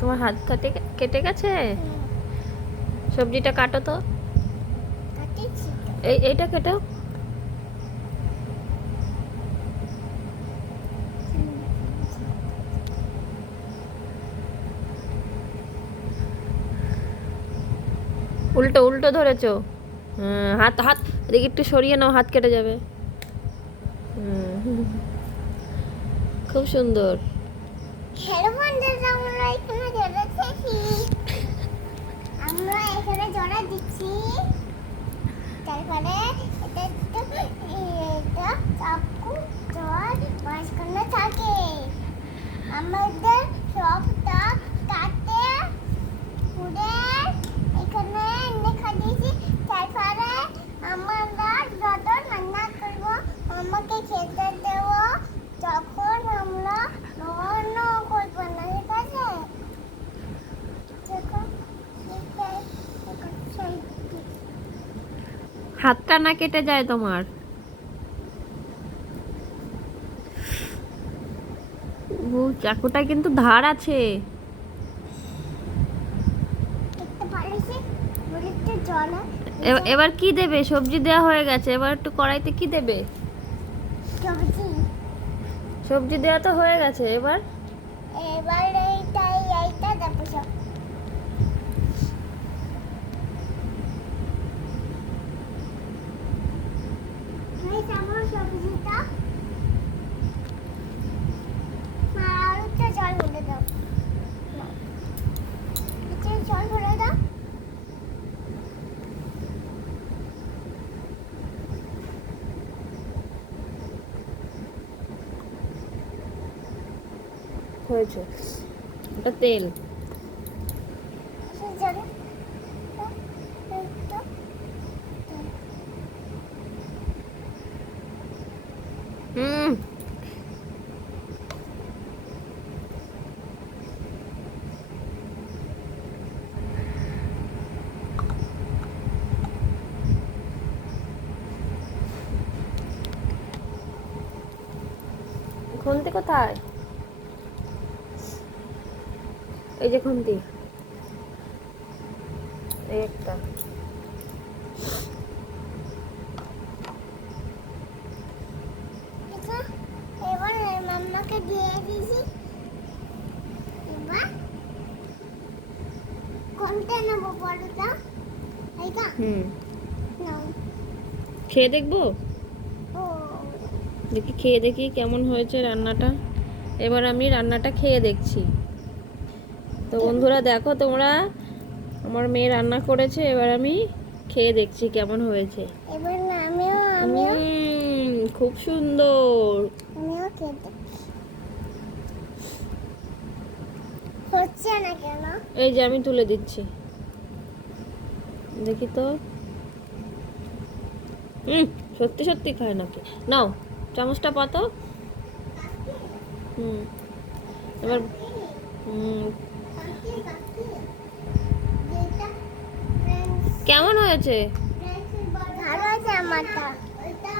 তোমার হাত কাটে কেটে গেছে? সবজিটা কাটো তো। এইটা কেটো। উল্টো উল্টো ধরেছো। হাত হাত এদিকে একটু সরিয়ে নাও, হাত কেটে যাবে। খুব সুন্দর। আমরা এখানে জড়া দিচ্ছি, তারপরে এটা চাকু জল মাঝখানে থাকে, আমাদের সবটা কাটে পুড়ে এখানে লেখা দিয়েছি। তারপরে আমরা যত রান্না করবো আমাকে খেতে দেবো, তখন আমরা রান্না করবো না, ঠিক আছে? হাতটা না কেটে যায় তোমার? চাকুটা কিন্তু ধার আছে। এবার কি দেবে? সবজি দেওয়া হয়ে গেছে, এবার একটু কড়াইতে কি দেবে? সবজি দেওয়া তো হয়ে গেছে, এবার এইটা দেবো সব। সবজিটা আলুটা জল ভরে দাও, জল ভরে দাও। হয়েছে, ওটা তেল। হুম, খুন্তি কোথায়? এই যে খুন্তি, এই একটা। এবার মাম্মাকে দিয়ে দিয়েছি। এবার কোনটা নেবো বড়টা? এইটা? নাও। খেয়ে দেখবো? ও দেখি, খেয়ে দেখি কেমন হয়েছে রান্নাটা। এবার আমি রান্নাটা খেয়ে দেখছি। তো বন্ধুরা দেখো তোমরা, আমার মেয়ে রান্না করেছে, এবার আমি খেয়ে দেখছি কেমন হয়েছে। এবার আমিও খুব সুন্দর। আমিও খেয়ে দেখি। হচ্ছে না কেন? এই যে আমি তুলে দিচ্ছি, দেখি তো। সত্যি সত্যি খায় নাকি? নাও চামচটা পাতো। এবার কেমন হয়েছে? ভালো আছে আমারটা।